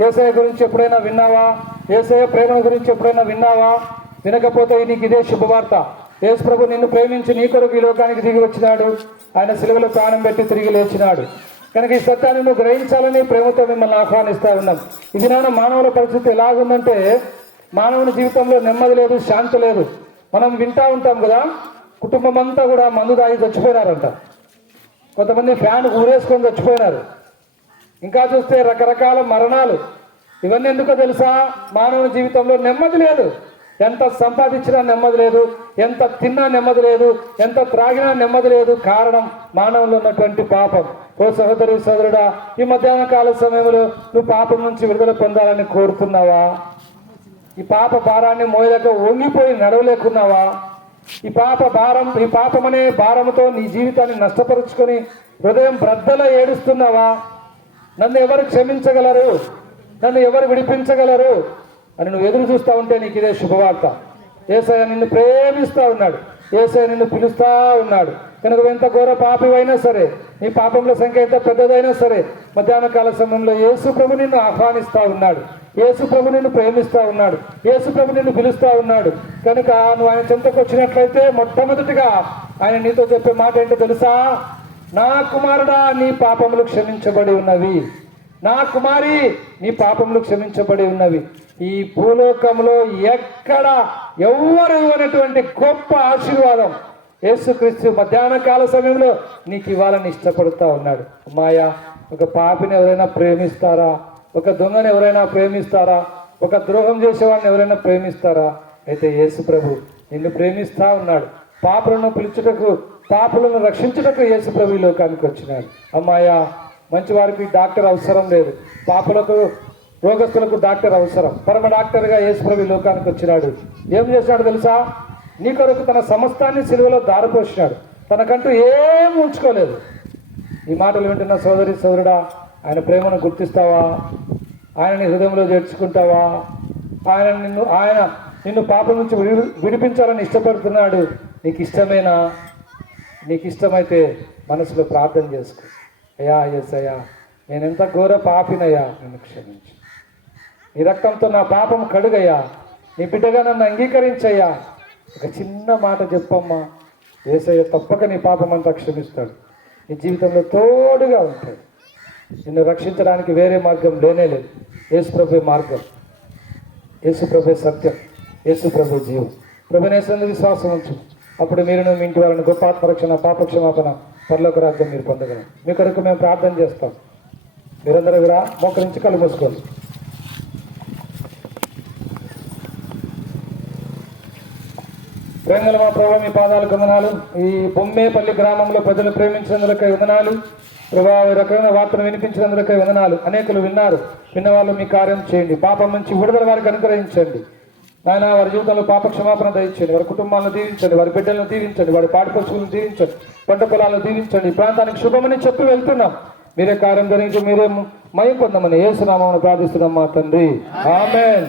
యేసయ్య గురించి ఎప్పుడైనా విన్నావా? యేసయ్య ప్రేమ గురించి ఎప్పుడైనా విన్నావా? వినకపోతే నీకు ఇదే శుభవార్త. యేసు ప్రభు నిన్ను ప్రేమించి నీ కొరకు ఈ లోకానికి దిగి వచ్చినాడు. ఆయన సిలువలో ప్రాణం పెట్టి తిరిగి లేచినాడు. కనుక ఈ సత్యాన్ని నువ్వు గ్రహించాలని ప్రేమతో మిమ్మల్ని ఆహ్వానిస్తూ ఉన్నాం. ఇది నాన్న మానవుల పరిస్థితి ఎలాగుందంటే, మానవుని జీవితంలో నెమ్మది లేదు, శాంతి లేదు. మనం వింటూ ఉంటాం కదా, కుటుంబం అంతా కూడా మందు తాగి చచ్చిపోయినారంట. కొంతమంది ఫ్యాన్ ఊరేసుకొని చచ్చిపోయినారు. ఇంకా చూస్తే రకరకాల మరణాలు. ఇవన్నీ ఎందుకో తెలుసా? మానవుని జీవితంలో నెమ్మది లేదు. ఎంత సంపాదించినా నెమ్మది లేదు, ఎంత తిన్నా నెమ్మది లేదు, ఎంత త్రాగినా నెమ్మది లేదు. కారణం మానవుల్లో ఉన్నటువంటి పాపం. ఓ సహోదరి సోదరుడా, ఈ మధ్యాహ్న కాల సమయంలో నువ్వు పాపం నుంచి విడుదల పొందాలని కోరుతున్నావా? ఈ పాప భారాన్ని మోయలేక వంగిపోయి నడవలేకున్నావా? ఈ పాపమనే భారంతో నీ జీవితాన్ని నష్టపరుచుకొని హృదయం బ్రద్దలా ఏడుస్తున్నావా? నన్ను ఎవరు క్షమించగలరు, నన్ను ఎవరు విడిపించగలరు అని నువ్వు ఎదురు చూస్తూ ఉంటే నీకు ఇదే శుభవార్త. యేసయ్య నిన్ను ప్రేమిస్తూ ఉన్నాడు. యేసయ్య నిన్ను పిలుస్తూ ఉన్నాడు. కనుక ఎంత ఘోర పాపివైనా సరే, నీ పాపంలో సంఖ్య ఎంత పెద్దదైనా సరే, మధ్యాహ్న కాల సమయంలో యేసు ప్రభు నిన్ను ఆహ్వానిస్తూ ఉన్నాడు. యేసు ప్రభు నిన్ను ప్రేమిస్తూ ఉన్నాడు. యేసు ప్రభు నిన్ను పిలుస్తూ ఉన్నాడు. కనుక నువ్వు ఆయన చెంతకు వచ్చినట్లయితే మొట్టమొదటిగా ఆయన నీతో చెప్పే మాట ఏంటో తెలుసా? నా కుమారుడా, నీ పాపములు క్షమించబడి ఉన్నవి. నా కుమారి, నీ పాపములు క్షమించబడి ఉన్నవి. ఈ భూలోకంలో ఎక్కడ ఎవ్వరు ఇవ్వనటువంటి గొప్ప ఆశీర్వాదం యేసుక్రీస్తు మధ్యాహ్న కాల సమయంలో నీకు ఇవ్వాలని ఇష్టపడుతూ ఉన్నాడు. అమ్మాయ, ఒక పాపిని ఎవరైనా ప్రేమిస్తారా? ఒక దొంగని ఎవరైనా ప్రేమిస్తారా? ఒక ద్రోహం చేసేవాడిని ఎవరైనా ప్రేమిస్తారా? అయితే యేసు ప్రభు నిన్ను ప్రేమిస్తా ఉన్నాడు. పాపులను పిలుచుటకు, పాపులను రక్షించుటకు యేసు ప్రభు ఈ లోకానికి వచ్చినాడు. అమ్మాయ, మంచి వారికి డాక్టర్ అవసరం లేదు, పాపులకు రోగస్తులకు డాక్టర్ అవసరం. పరమ డాక్టర్గా యేసు ప్రభు లోకానికి వచ్చినాడు. ఏం చేసినాడు తెలుసా? నీ కొరకు తన సమస్తాన్ని సిలువలో దారిపోసినాడు. తనకంటూ ఏం ఉంచుకోలేదు. ఈ మాటలు వింటున్న సోదరి సోదరుడా, ఆయన ప్రేమను గుర్తిస్తావా? ఆయన నీ హృదయంలో చేర్చుకుంటావా? ఆయన నిన్ను పాపం నుంచి విడిపించాలని ఇష్టపడుతున్నాడు. నీకు ఇష్టమేనా? నీకు ఇష్టమైతే మనసులో ప్రార్థన చేసుకో. అయ్యా, యేసయ్యా, నేనెంత ఘోర పాపినయ్యా, నన్ను క్షమించు. నీ రక్తంతో నా పాపం కడుగయ్యా, నీ బిడ్డగా నన్ను అంగీకరించయ్యా. ఒక చిన్న మాట చెప్పమ్మా, యేసయ్య తప్పక నీ పాపం అంతా క్షమిస్తాడు. నీ జీవితంలో తోడుగా ఉంటాడు. నిన్ను రక్షించడానికి వేరే మార్గం లేనే లేదు. యేసు ప్రభు మార్గం, యేసు ప్రభు సత్యం, యేసు ప్రభు జీవం. ప్రభునేశ్వరుని విశ్వాసం ఉంచు. అప్పుడు మీరును మీ ఇంటి వాళ్ళని గొప్ప ఆత్మరక్షణ, పాపక్షమాపణ, పరలోక రాజ్యం మీరు పొందగలరు. మీ కొరకు మేము ప్రార్థన చేస్తాం. మీరందరూ కూడా మోకరించి కళ్ళు మూసుకోండి. ప్రేమల మా ప్రభావ, మీ పాదాలకు వందనాలు. ఈ బొమ్మేపల్లి గ్రామంలో ప్రజలు ప్రేమించినందులకై వందనాలు. ప్రభావ, రకమైన వార్తను వినిపించినందులకై వందనాలు. అనేకులు విన్నారు. విన్నవాళ్ళు మీ కార్యం చేయండి. పాపం నుంచి విడుదల వారికి అనుగ్రహించండి. నాయన, వారి జీవితంలో పాప క్షమాపణ దయచేయండి. వారి కుటుంబాలను దీవించండి, వారి బిడ్డలను దీవించండి, వారి పాడి పశువులను దీవించండి, పంట పొలాలను దీవించండి. ఈ ప్రాంతానికి శుభమని చెప్పి వెళ్తున్నాం. మీరే కార్యం జరిగించి మీరే మయం పొందమని యేసు నామమున ప్రార్థిస్తున్నాం మా తండ్రి. ఆమేన్.